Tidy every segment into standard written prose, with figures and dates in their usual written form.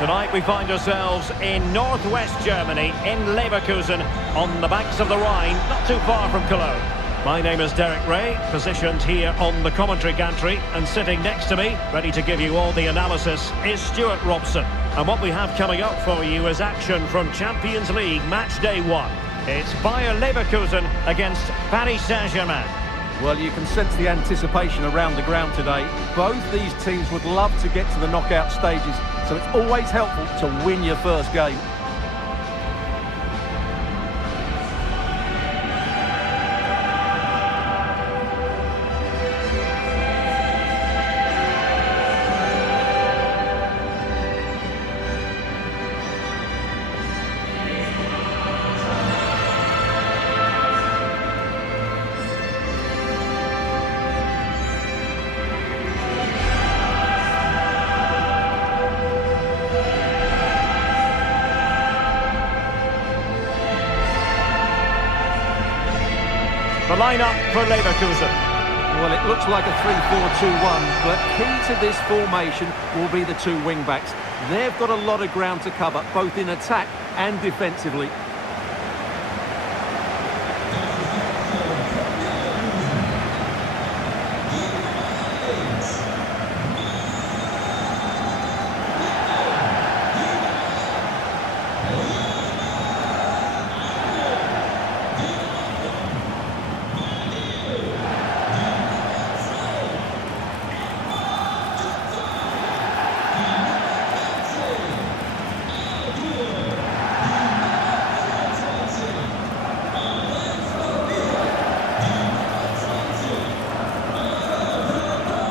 Tonight we find ourselves in northwest Germany, in Leverkusen, on the banks of the Rhine, not too far from Cologne. My name is Derek Ray, positioned here on the commentary gantry, and sitting next to me, ready to give you all the analysis, is Stuart Robson. And what we have coming up for you is action from Champions League Match Day 1. It's Bayer Leverkusen against Paris Saint-Germain. Well, you can sense the anticipation around the ground today. Both these teams would love to get to the knockout stages, so it's always helpful to win your first game. The lineup for Leverkusen. Well, it looks like a 3-4-2-1, but key to this formation will be the two wing-backs. They've got a lot of ground to cover, both in attack and defensively.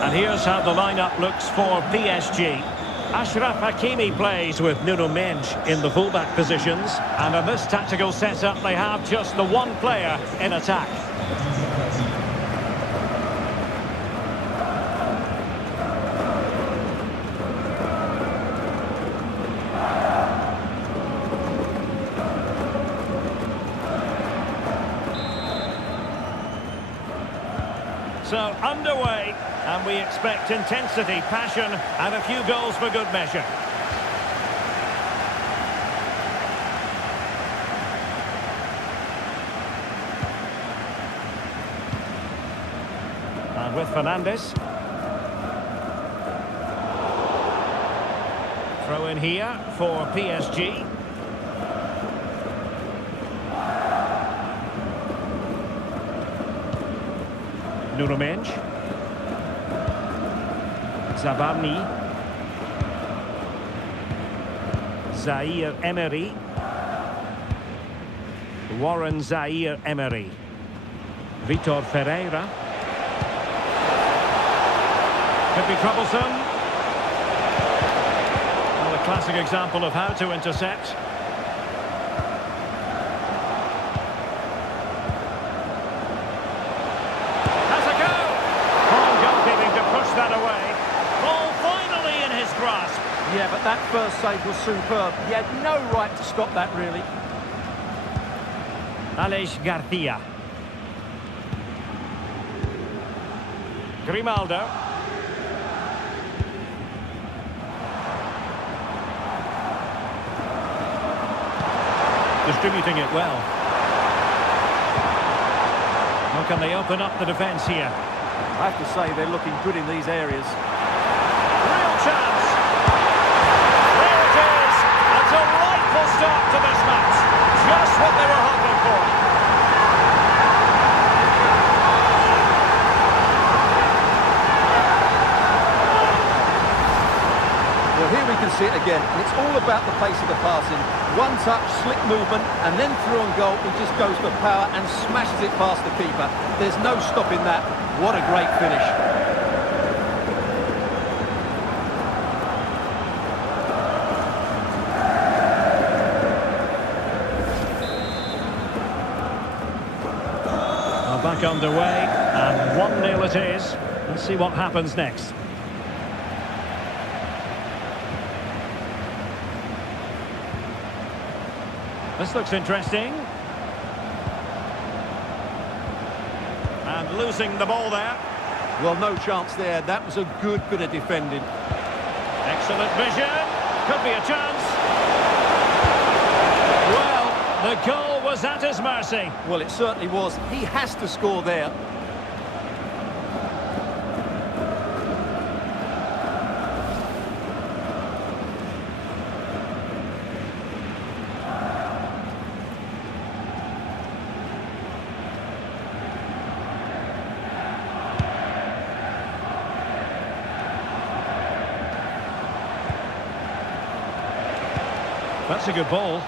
And here's how the lineup looks for PSG. Achraf Hakimi plays with Nuno Mendes in the fullback positions. And in this tactical setup, they have just the one player in attack. So, underway, and we expect intensity, passion, and a few goals for good measure. And with Fernandes. Throw in here for PSG. Nuno Mendes. Zabarni. Zaire Emery. Warren Zaire Emery. Vitor Ferreira. Could be troublesome. Well, a classic example of how to intercept. That away. Ball finally in his grasp. Yeah, but that first save was superb. He had no right to stop that, really. Aleix Garcia. Grimaldo. Distributing it well. How can they open up the defence here? I have to say they're looking good in these areas. Real chance. There it is. A delightful start to this match. Just what they were hoping for. Well, here we can see it again. And it's all about the pace of the passing. One touch, slick movement, and then through on goal, he just goes for power and smashes it past the keeper. There's no stopping that. What a great finish. Well, back underway, and 1-0 it is. Let's see what happens next. This looks interesting. And losing the ball there. Well, no chance there. That was a good bit of defending. Excellent vision. Could be a chance. Well, the goal was at his mercy. Well, it certainly was. He has to score there. That's a good ball.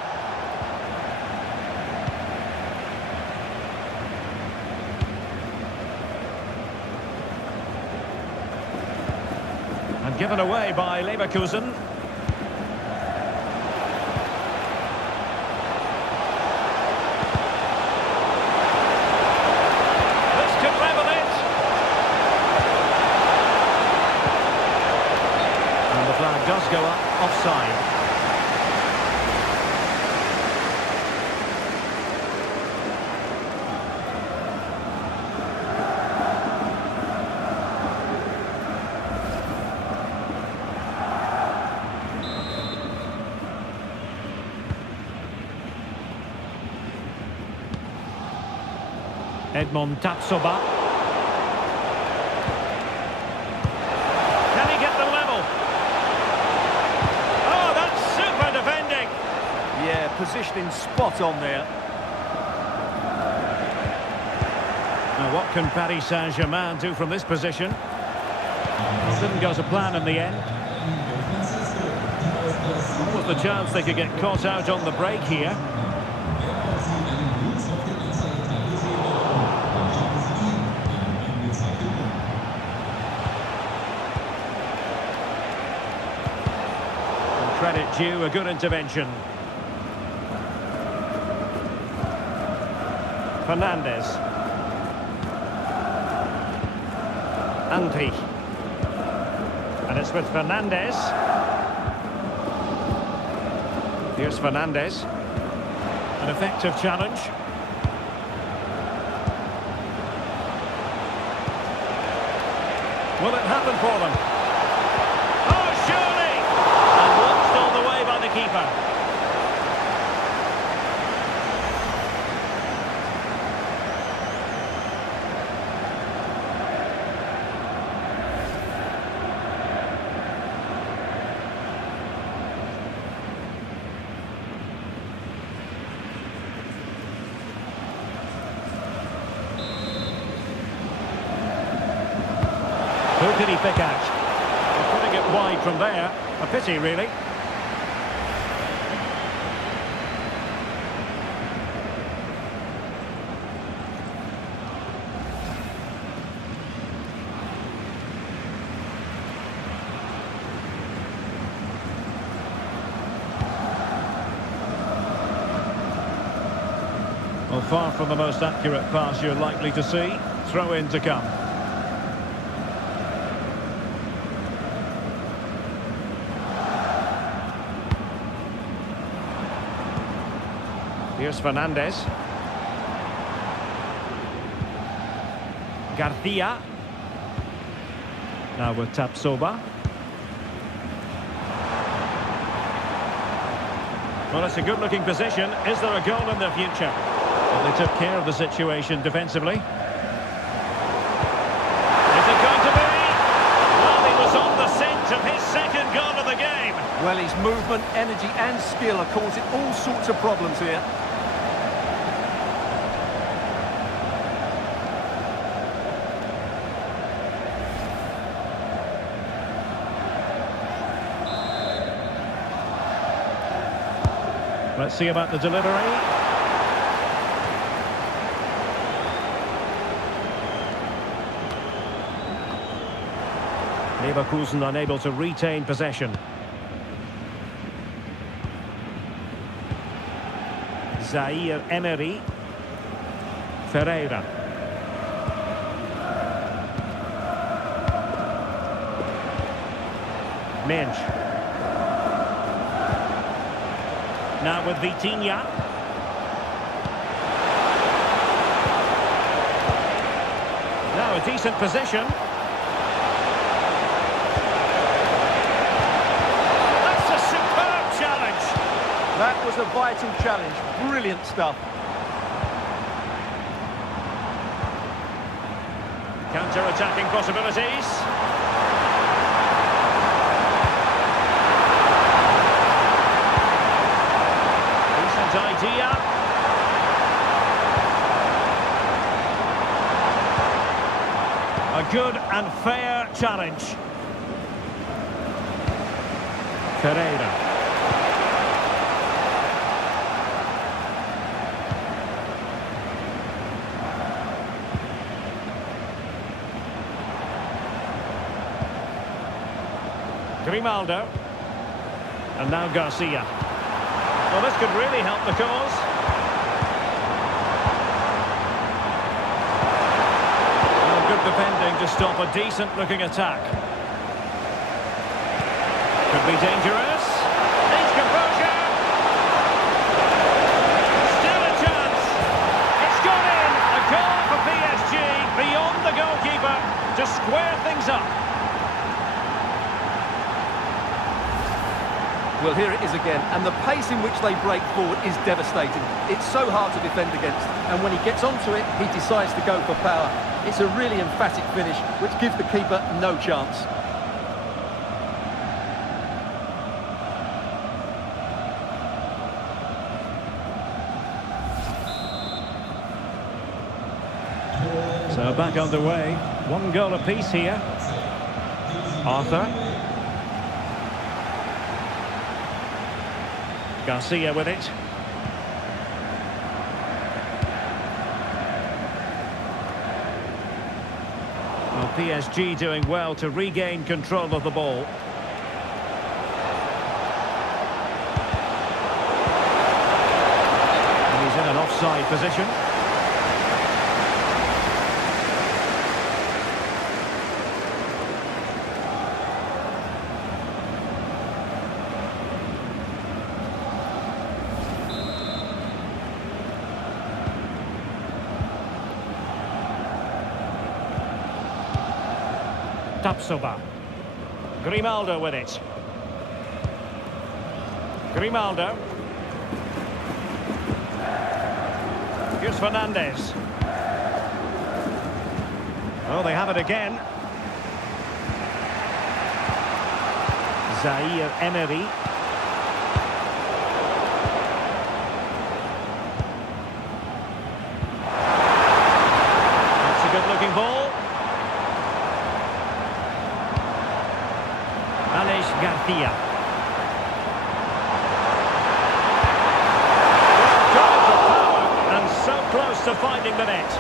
And given away by Leverkusen. This could level it. And the flag does go up offside. Edmond Tapsoba. Can he get the level? Oh, that's super defending. Yeah, positioning spot on there. Now, what can Paris Saint-Germain do from this position? It didn't go to plan in the end. What was the chance they could get caught out on the break here? Credit due, a good intervention. Fernandes. Andri. And it's with Fernandes. Here's Fernandes. An effective challenge. Will it happen for them? Oh, surely! All the way by the keeper. Who can he pick out? Putting it wide from there. A pity, really. Well, far from the most accurate pass you're likely to see. Throw in to come. Here's Fernandes. Garcia. Now with Tapsoba. Well, it's a good-looking position. Is there a goal in the future? Well, they took care of the situation defensively. Is it going to be? Well, he was on the scent of his second goal of the game. Well, his movement, energy and skill are causing all sorts of problems here. Let's see about the delivery. Leverkusen unable to retain possession. Zaire Emery. Ferreira. Mensch. Now with Vitinha. Now a decent position. That's a superb a vital challenge. Brilliant stuff. Counter-attacking possibilities. Decent idea. A good and fair challenge. Pereira. Grimaldo. And now Garcia. Well, this could really help the cause. Well, good defending to stop a decent-looking attack. Could be dangerous. Needs composure. Still a chance. It's gone in. A goal for PSG beyond the goalkeeper to square things up. Well, here it is again, and the pace in which they break forward is devastating. It's so hard to defend against, and when he gets onto it, he decides to go for power. It's a really emphatic finish, which gives the keeper no chance. So back underway. 1 goal apiece here. Arthur. Garcia with it. Well, PSG doing well to regain control of the ball. And he's in an offside position. Tapsoba. Grimaldo with it. Grimaldo. Here's Fernandez. Oh, they have it again. Zaire Emery. That's a good-looking ball. Garcia. Got the power and so close to finding the net.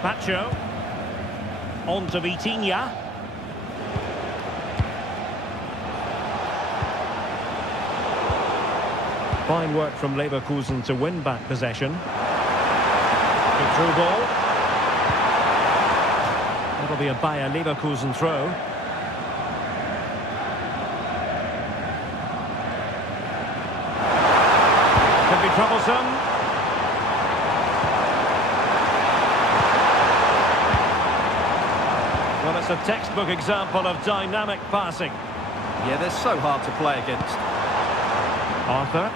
Pacho. On to Vitinha. Fine work from Leverkusen to win back possession. Good through ball. That'll be a Bayer Leverkusen throw. Could be troublesome. Well, it's a textbook example of dynamic passing. Yeah, they're so hard to play against. Arthur.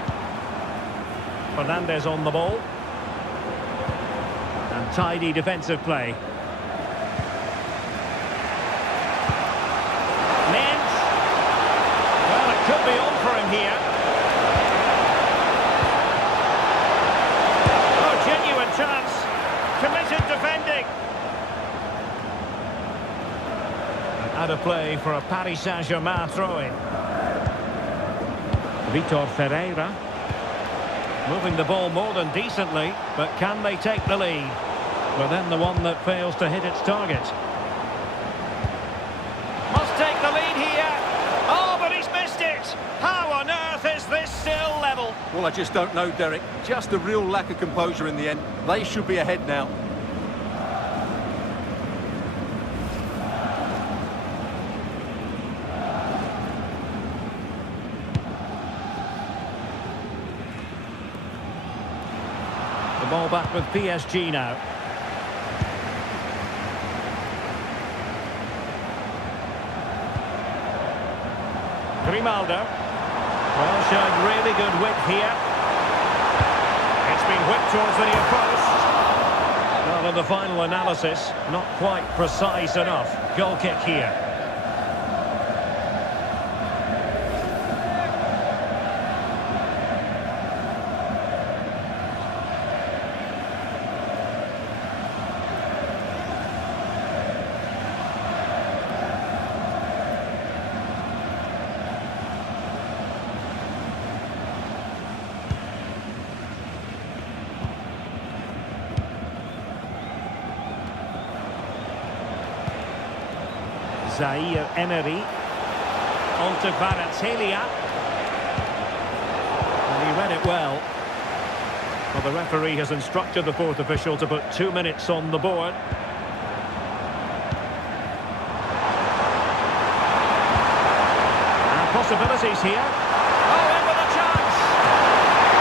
Fernandez on the ball. And tidy defensive play. Lynch. Well, it could be on for him here. Oh, genuine chance. Committed defending. Out of play for a Paris Saint-Germain throw-in. Vitor Ferreira. Moving the ball more than decently, but can they take the lead? Well, then the one that fails to hit its target. Must take the lead here. Oh, but he's missed it. How on earth is this still level? Well, I just don't know, Derek. Just a real lack of composure in the end. They should be ahead now. The ball back with PSG now. Grimaldo. Well, showing really good width here. It's been whipped towards the near post. Well, in the final analysis, not quite precise enough. Goal kick here. Zaire Emery. On to Kvaratskhelia. And he read it well. Well, the referee has instructed the fourth official to put 2 minutes on the board. And possibilities here. Oh, in with a chance!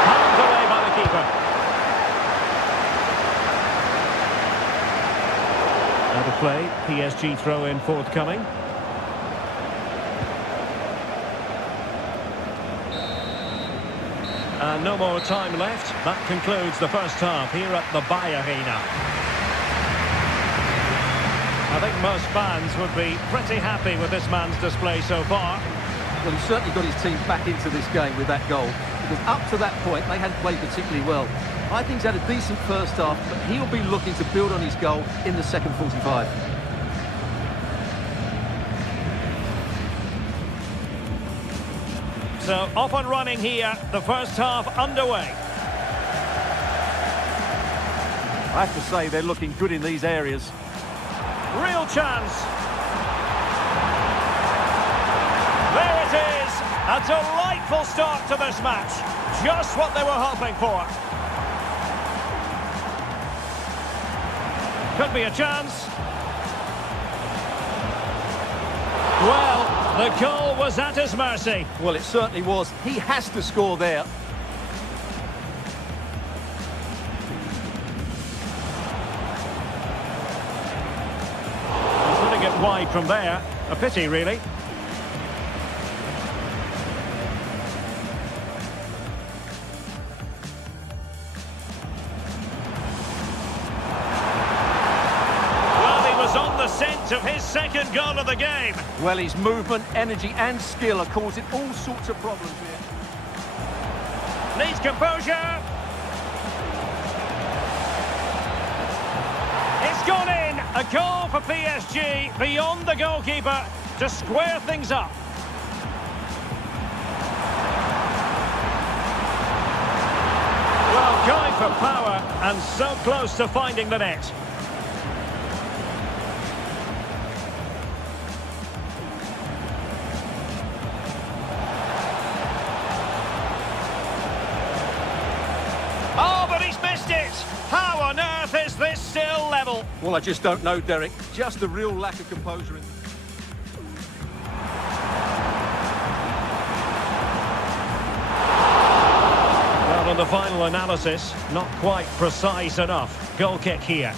Hands away by the keeper. Out of play, PSG throw-in forthcoming. And no more time left. That concludes the first half here at the BayArena. I think most fans would be pretty happy with this man's display so far. Well, he's certainly got his team back into this game with that goal, because up to that point they hadn't played particularly well. I think he's had a decent first half, but he'll be looking to build on his goal in the second 45. So, off and running here, the first half underway. I have to say, they're looking good in these areas. Real chance. There it is. A delightful start to this match. Just what they were hoping for. Could be a chance. Well, the goal was at his mercy. Well, it certainly was. He has to score there. Putting it wide from there. A pity, really. Of his second goal of the game. Well, his movement, energy and skill are causing all sorts of problems here. Needs composure. It's gone in. A goal for PSG beyond the goalkeeper to square things up. Well, going for power and so close to finding the net. How on earth is this still level? Well, I just don't know, Derek. Just a real lack of composure. Well, on the final analysis, not quite precise enough. Goal kick here.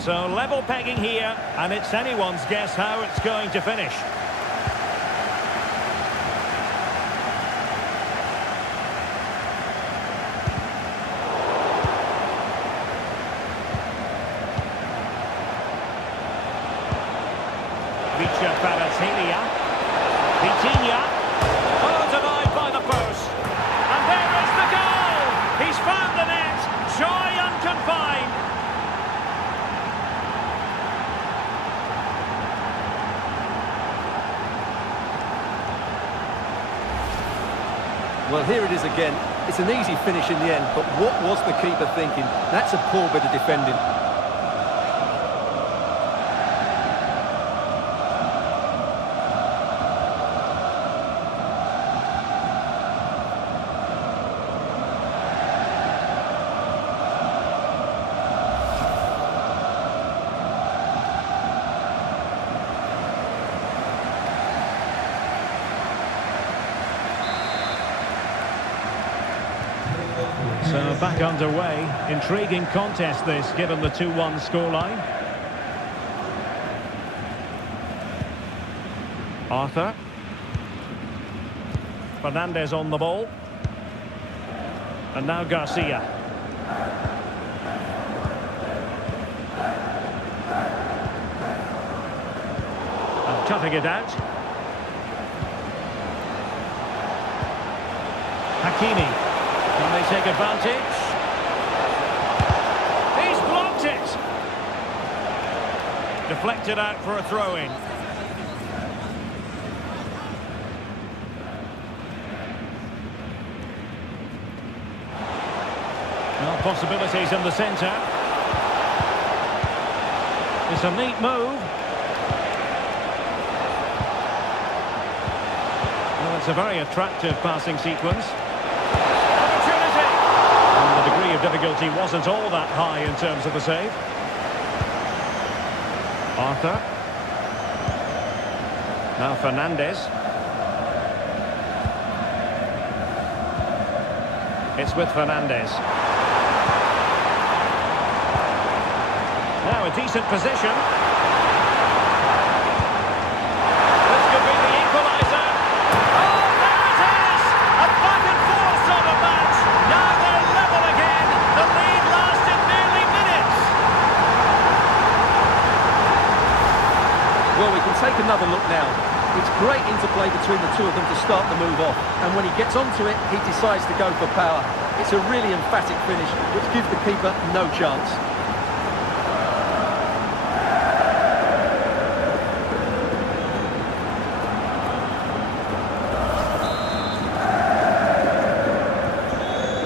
So level pegging here, and it's anyone's guess how it's going to finish. Kvaratskhelia. Vitinha. Oh, denied by the post. And there is the goal! He's found the net. Joy unconfined. Well, here it is again. It's an easy finish in the end, but what was the keeper thinking? That's a poor bit of defending. So back underway. Intriguing contest this, given the 2-1 scoreline. Arthur. Fernandez on the ball. And now Garcia. And cutting it out. Hakimi. Can they take advantage? He's blocked it! Deflected out for a throw-in. Well, possibilities in the centre. It's a neat move. Well, it's a very attractive passing sequence. The degree of difficulty wasn't all that high in terms of the save. Arthur. Now Fernandez. It's with Fernandez. Now a decent position. This could be the equaliser. Oh, there it is! A back and forth sort of match. Now they're level again. The lead lasted nearly minutes. Well, we can take another look now. It's great interplay between the two of them to start the move off. And when he gets onto it, he decides to go for power. It's a really emphatic finish, which gives the keeper no chance.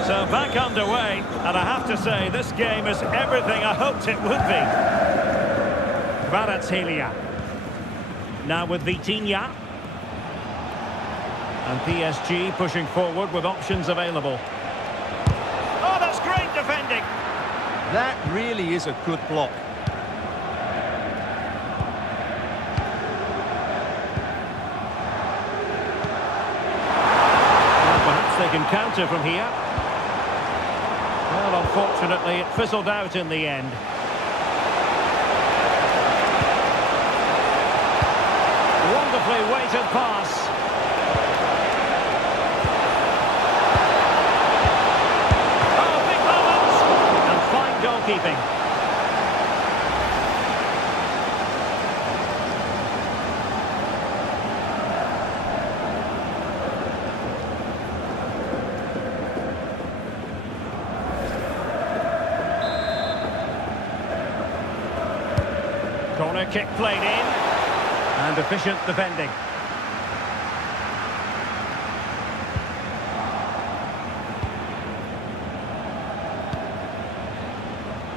So back underway, and I have to say, this game is everything I hoped it would be. Kvaratskhelia. Now with Vitinha. And PSG pushing forward with options available. Oh, that's great defending. That really is a good block. Well, perhaps they can counter from here. Well, unfortunately, it fizzled out in the end. Wonderfully weighted pass. Oh, big moment! And fine goalkeeping. Corner kick played in. And efficient defending.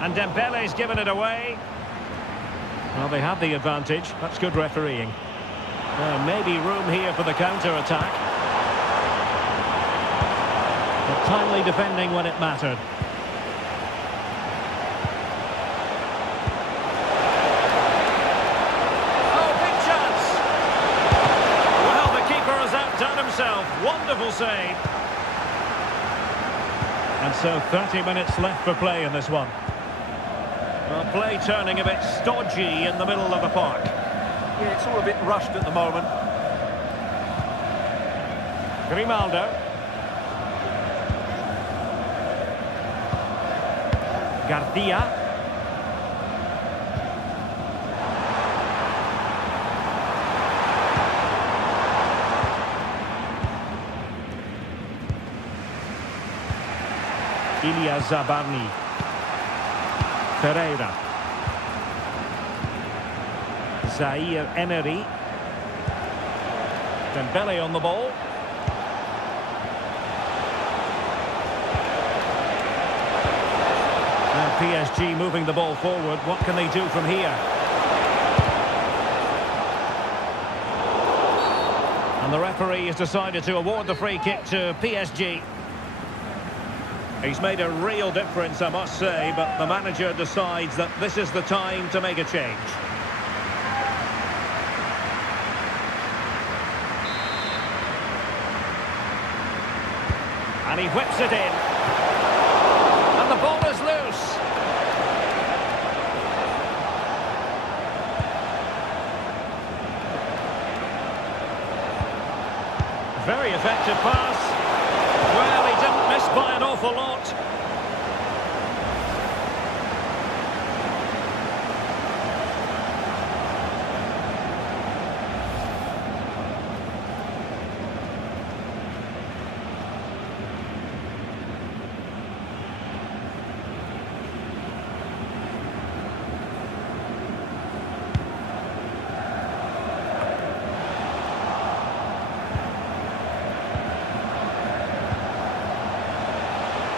And Dembele's given it away. Well, they had the advantage. That's good refereeing. Maybe room here for the counter-attack. But timely defending when it mattered. Wonderful save. And so 30 minutes left for play in this one. Well, play turning a bit stodgy in the middle of the park. Yeah, it's all a bit rushed at the moment. Grimaldo. Garcia. Ilya Zabarny. Ferreira. Zaire Emery. Dembele on the ball. PSG moving the ball forward. What can they do from here? And the referee has decided to award the free kick to PSG. He's made a real difference, I must say, but the manager decides that this is the time to make a change. And he whips it in. And the ball is loose. Very effective pass. Well, he didn't miss by an awful lot.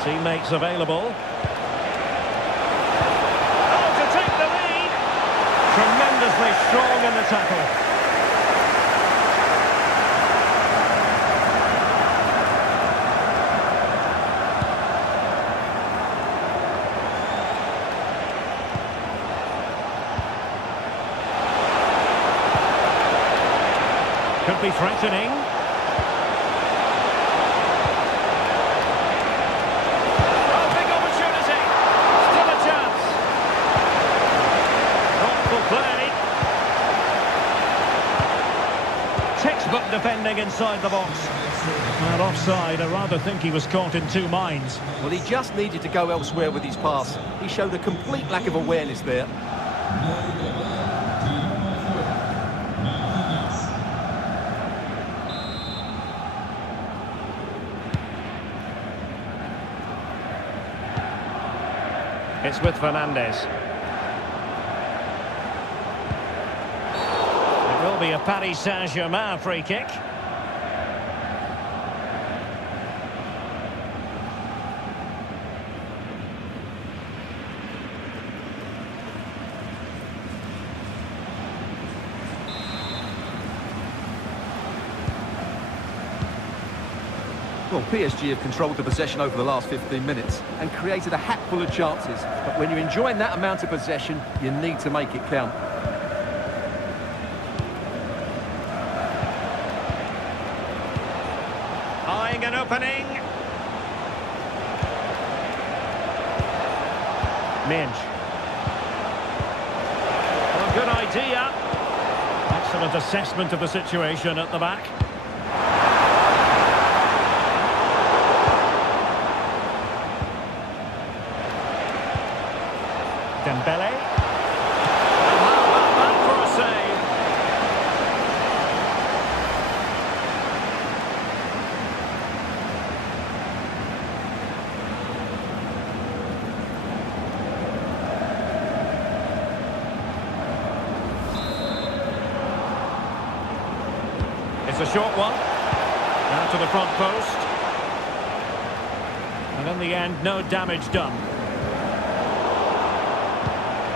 Teammates available. Oh, to take the lead! Tremendously strong in the tackle. Could be threatening. Textbook defending inside the box. And offside, I rather think he was caught in two minds. Well, he just needed to go elsewhere with his pass. He showed a complete lack of awareness there. It's with Fernandes. Will be a Paris Saint-Germain free kick. Well, PSG have controlled the possession over the last 15 minutes and created a hatful of chances. But when you're enjoying that amount of possession, you need to make it count. Eyeing an opening. Minge. Well, good idea. Excellent assessment of the situation at the back. Dembele. And how about that for a save? It's a short one. Now to the front post. And in the end, no damage done.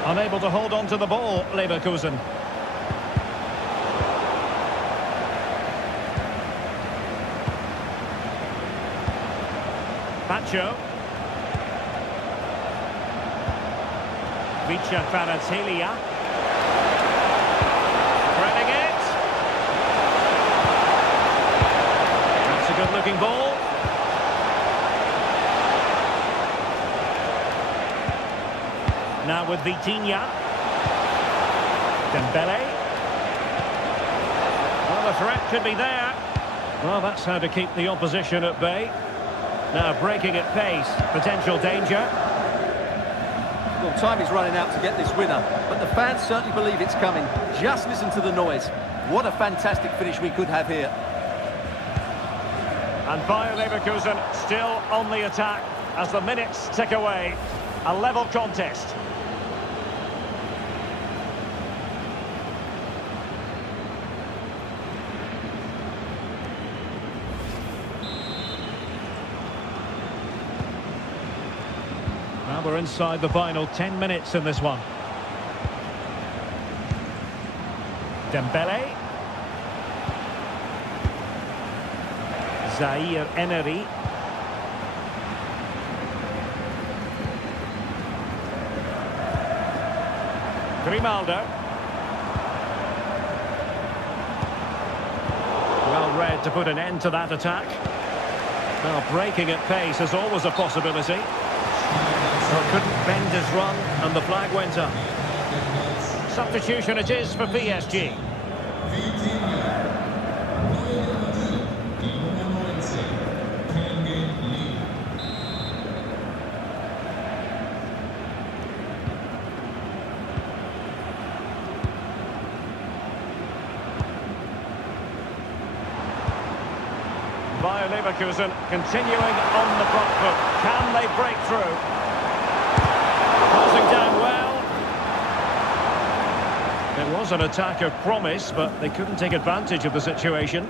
Unable to hold on to the ball, Leverkusen. Pacho. Villarreal. Threading it. That's a good-looking ball. Now with Vitinha. Dembele. Well, the threat could be there. Well, that's how to keep the opposition at bay. Now breaking at pace. Potential danger. Well, time is running out to get this winner, but the fans certainly believe it's coming. Just listen to the noise. What a fantastic finish we could have here. And Bayer Leverkusen still on the attack as the minutes tick away. A level contest. Well, we're inside the final 10 minutes in this one. Dembele. Zaire Emery. Grimaldo. Well read to put an end to that attack. Well, breaking at pace is always a possibility. Well, couldn't bend his run, and the flag went up. Substitution it is for PSG. Bayer Leverkusen continuing on the front foot. Can they break through? Passing down well. It was an attack of promise, but they couldn't take advantage of the situation.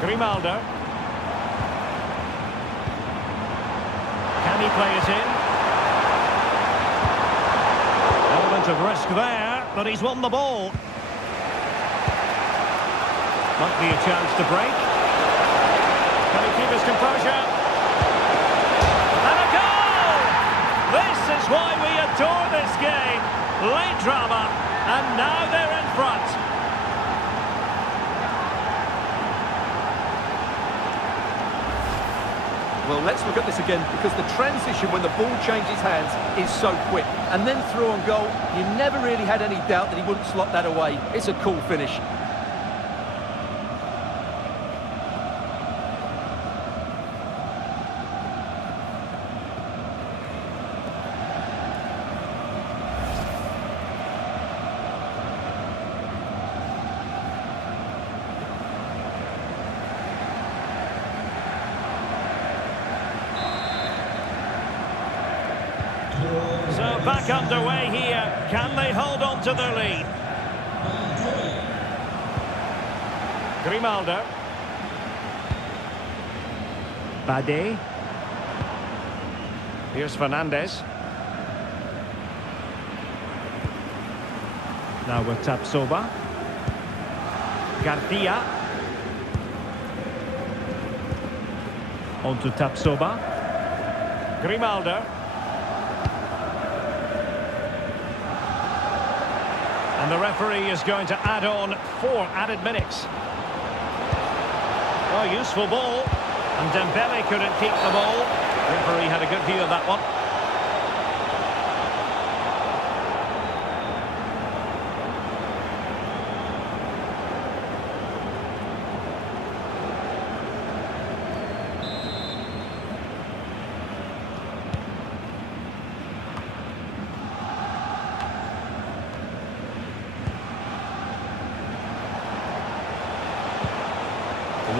Grimaldo. Can he play it in? Element of risk there, but he's won the ball. Might be a chance to break. Can he keep his composure? And a goal! This is why we adore this game. Late drama, and now they're in front. Well, let's look at this again, because the transition when the ball changes hands is so quick. And then through on goal, you never really had any doubt that he wouldn't slot that away. It's a cool finish. So back underway here. Can they hold on to their lead? Grimaldo. Bade. Here's Fernandez. Now with Tapsoba. Garcia. On to Tapsoba. Grimaldo. And the referee is going to add on 4 added minutes. Oh, useful ball. And Dembele couldn't keep the ball. The referee had a good view of that one.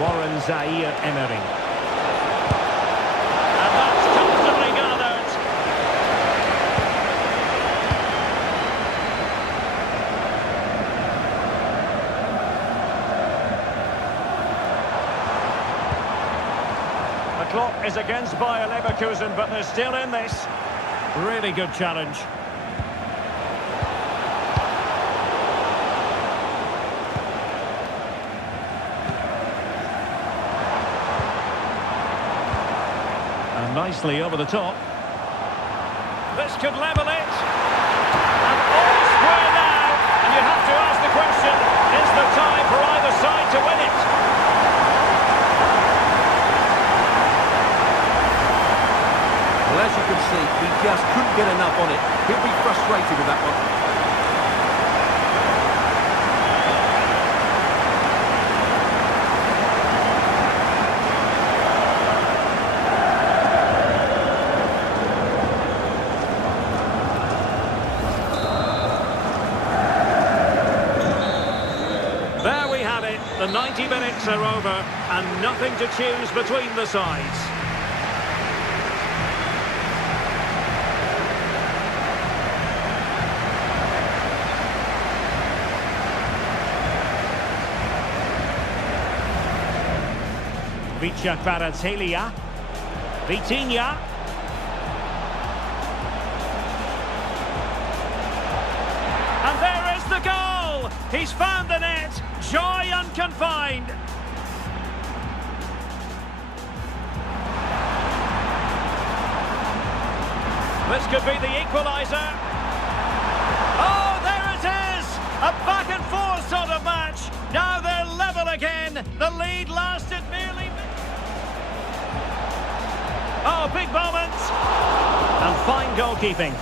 Warren Zaire Emery. And that's comfortably gathered. The clock is against Bayer Leverkusen, but they're still in this. Really good challenge. Nicely over the top. This could level it. And all square now. And you have to ask the question, is the time for either side to win it? Well, as you can see, he just couldn't get enough on it. He'll be frustrated with that one. The 90 minutes are over and nothing to choose between the sides. Kvaratskhelia. Vitinha. And there is the goal! He's found the net. Joy unconfined. This could be the equaliser. Oh, there it is! A back-and-forth sort of match. Now they're level again. The lead lasted merely... Oh, big moment. And fine goalkeeping.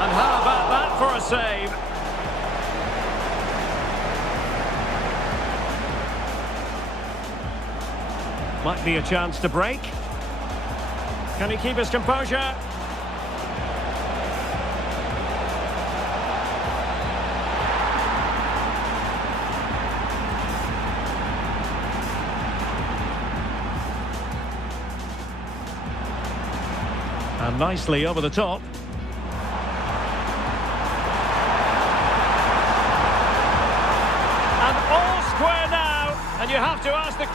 And how about that for a save? Might be a chance to break. Can he keep his composure? And nicely over the top. And all square now. And you have to ask the...